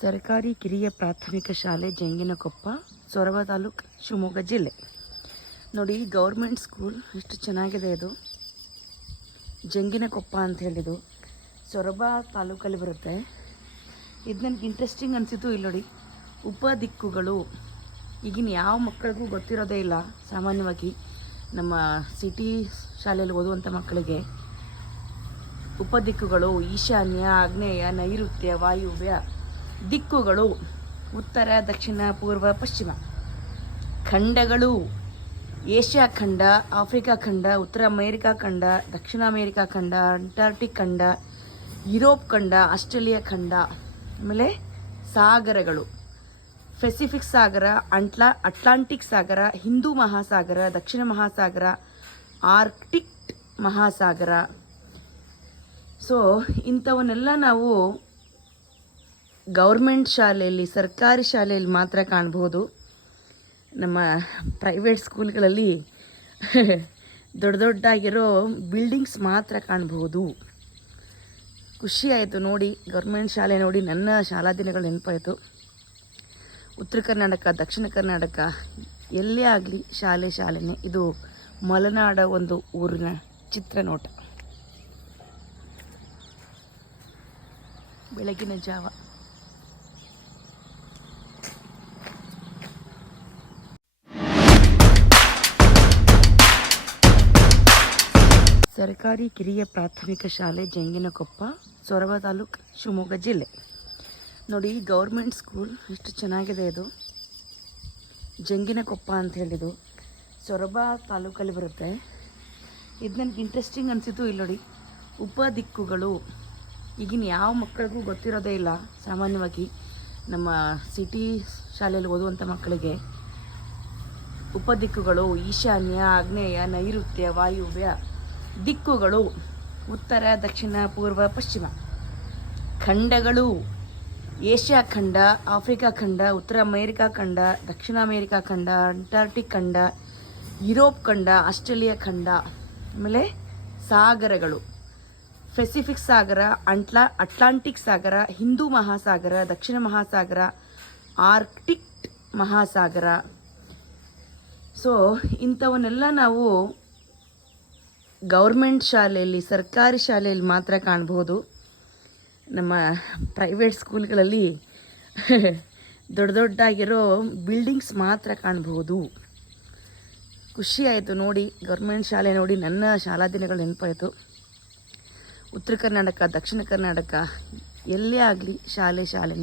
ಸರ್ಕಾರಿ ಕಿರಿಯ ಪ್ರಾಥಮಿಕ ಶಾಲೆ ಜಂಗಿನಕೊಪ್ಪ ಸೊರಬ ತಾಲೂಕು ಶಿವಮೊಗ್ಗ ಜಿಲ್ಲೆ. ನೋಡಿ ಗೌರ್ಮೆಂಟ್ ಸ್ಕೂಲ್ ಎಷ್ಟು ಚೆನ್ನಾಗಿದೆ ಇದು. ಜಂಗಿನಕೊಪ್ಪ ಅಂತ ಹೇಳಿದು ಸೊರಬ ತಾಲೂಕಲ್ಲಿ ಬರುತ್ತೆ. ಇದು ನನಗೆ ಇಂಟ್ರೆಸ್ಟಿಂಗ್ ಅನಿಸಿತು ಇಲ್ಲಿ ನೋಡಿ. ಉಪ ದಿಕ್ಕುಗಳು. ಈಗಿನ ಯಾವ ಮಕ್ಕಳಿಗೂ ಗೊತ್ತಿರೋದೇ ಇಲ್ಲ, ಸಾಮಾನ್ಯವಾಗಿ. ನಮ್ಮ ಸಿಟಿ ಶಾಲೆಯಲ್ಲಿ ಓದುವಂಥ ಮಕ್ಕಳಿಗೆ. ಉಪದಿಕ್ಕುಗಳು ಈಶಾನ್ಯ, ಆಗ್ನೇಯ, ನೈಋತ್ಯ, ವಾಯುವ್ಯ. ದಿಕ್ಕುಗಳು ಉತ್ತರ, ದಕ್ಷಿಣ, ಪೂರ್ವ, ಪಶ್ಚಿಮ. ಖಂಡಗಳು ಏಷ್ಯಾ ಖಂಡ, ಆಫ್ರಿಕಾ ಖಂಡ, ಉತ್ತರ ಅಮೇರಿಕಾ ಖಂಡ, ದಕ್ಷಿಣ ಅಮೇರಿಕಾ ಖಂಡ, ಅಂಟಾರ್ಟಿಕ್ ಖಂಡ, ಯುರೋಪ್ ಖಂಡ, ಆಸ್ಟ್ರೇಲಿಯಾ ಖಂಡ, ಆಮೇಲೆ ಸಾಗರಗಳು. ಪೆಸಿಫಿಕ್ ಸಾಗರ, ಅಂಟ್ಲಾ, ಅಟ್ಲಾಂಟಿಕ್ ಸಾಗರ, ಹಿಂದೂ ಮಹಾಸಾಗರ, ದಕ್ಷಿಣ ಮಹಾಸಾಗರ, ಆರ್ಕ್ಟಿಕ್ ಮಹಾಸಾಗರ. ಸೊ ಇಂಥವನ್ನೆಲ್ಲ ನಾವು ಗೌರ್ಮೆಂಟ್ ಶಾಲೆಯಲ್ಲಿ, ಸರ್ಕಾರಿ ಶಾಲೆಯಲ್ಲಿ ಮಾತ್ರ ಕಾಣ್ಬೋದು ನಮ್ಮ ಪ್ರೈವೇಟ್ ಸ್ಕೂಲ್ಗಳಲ್ಲಿ ದೊಡ್ಡ ದೊಡ್ಡಾಗಿರೋ ಬಿಲ್ಡಿಂಗ್ಸ್ ಮಾತ್ರ ಕಾಣಬಹುದು. ಖುಷಿಯಾಯಿತು ನೋಡಿ, ಗೌರ್ಮೆಂಟ್ ಶಾಲೆ ನೋಡಿ, ನನ್ನ ಶಾಲಾ ದಿನಗಳು ನೆನಪಾಯಿತು. ಉತ್ತರ ಕರ್ನಾಟಕ, ದಕ್ಷಿಣ ಕರ್ನಾಟಕ, ಎಲ್ಲೇ ಆಗಲಿ ಶಾಲೆ ಶಾಲೆನೇ. ಇದು ಮಲೆನಾಡ ಒಂದು ಊರಿನ ಚಿತ್ರನೋಟ. ಬೆಳಗಿನ ಜಾವ. ಸರ್ಕಾರಿ ಕಿರಿಯ ಪ್ರಾಥಮಿಕ ಶಾಲೆ ಜಂಗಿನಕೊಪ್ಪ ಸೊರಬ ತಾಲೂಕು ಶಿವಮೊಗ್ಗ ಜಿಲ್ಲೆ. ನೋಡಿ, ಗೌರ್ಮೆಂಟ್ ಸ್ಕೂಲ್ ಎಷ್ಟು ಚೆನ್ನಾಗಿದೆ ಇದು. ಜಂಗಿನಕೊಪ್ಪ ಅಂತ ಹೇಳಿದು ಸೊರಬ ತಾಲೂಕಲ್ಲಿ ಬರುತ್ತೆ. ಇದು ನನಗೆ ಇಂಟ್ರೆಸ್ಟಿಂಗ್ ಅನಿಸಿತು ಇಲ್ಲಿ ನೋಡಿ. ಉಪ ದಿಕ್ಕುಗಳು. ಈಗಿನ ಯಾವ ಮಕ್ಕಳಿಗೂ ಗೊತ್ತಿರೋದೇ ಇಲ್ಲ, ಸಾಮಾನ್ಯವಾಗಿ ನಮ್ಮ ಸಿಟಿ ಶಾಲೆಯಲ್ಲಿ ಓದುವಂಥ ಮಕ್ಕಳಿಗೆ. ಉಪದಿಕ್ಕುಗಳು ಈಶಾನ್ಯ, ಆಗ್ನೇಯ, ನೈಋತ್ಯ, ವಾಯುವ್ಯ. ದಿಕ್ಕುಗಳು ಉತ್ತರ, ದಕ್ಷಿಣ, ಪೂರ್ವ, ಪಶ್ಚಿಮ. ಖಂಡಗಳು ಏಷ್ಯಾ ಖಂಡ, ಆಫ್ರಿಕಾ ಖಂಡ, ಉತ್ತರ ಅಮೇರಿಕಾ ಖಂಡ, ದಕ್ಷಿಣ ಅಮೇರಿಕಾ ಖಂಡ, ಅಂಟಾರ್ಟಿಕ್ ಖಂಡ, ಯುರೋಪ್ ಖಂಡ, ಆಸ್ಟ್ರೇಲಿಯಾ ಖಂಡ, ಆಮೇಲೆ ಸಾಗರಗಳು. ಪೆಸಿಫಿಕ್ ಸಾಗರ, ಅಂಟ್ಲಾ, ಅಟ್ಲಾಂಟಿಕ್ ಸಾಗರ, ಹಿಂದೂ ಮಹಾಸಾಗರ, ದಕ್ಷಿಣ ಮಹಾಸಾಗರ, ಆರ್ಕ್ಟಿಕ್ ಮಹಾಸಾಗರ. ಸೊ ಇಂಥವನ್ನೆಲ್ಲ ನಾವು ಗೌರ್ಮೆಂಟ್ ಶಾಲೆಯಲ್ಲಿ, ಸರ್ಕಾರಿ ಶಾಲೆಯಲ್ಲಿ ಮಾತ್ರ ಕಾಣ್ಬೋದು ನಮ್ಮ ಪ್ರೈವೇಟ್ ಸ್ಕೂಲ್ಗಳಲ್ಲಿ ದೊಡ್ಡ ದೊಡ್ಡದಾಗಿರೋ ಬಿಲ್ಡಿಂಗ್ಸ್ ಮಾತ್ರ ಕಾಣಬಹುದು. ಖುಷಿ ಆಯಿತು ನೋಡಿ, ಗೌರ್ಮೆಂಟ್ ಶಾಲೆ ನೋಡಿ, ನನ್ನ ಶಾಲಾ ದಿನಗಳು ನೆನಪಾಯಿತು. ಉತ್ತರ ಕರ್ನಾಟಕ, ದಕ್ಷಿಣ ಕರ್ನಾಟಕ, ಎಲ್ಲೇ ಆಗಲಿ ಶಾಲೆ, ಶಾಲೆನೇ.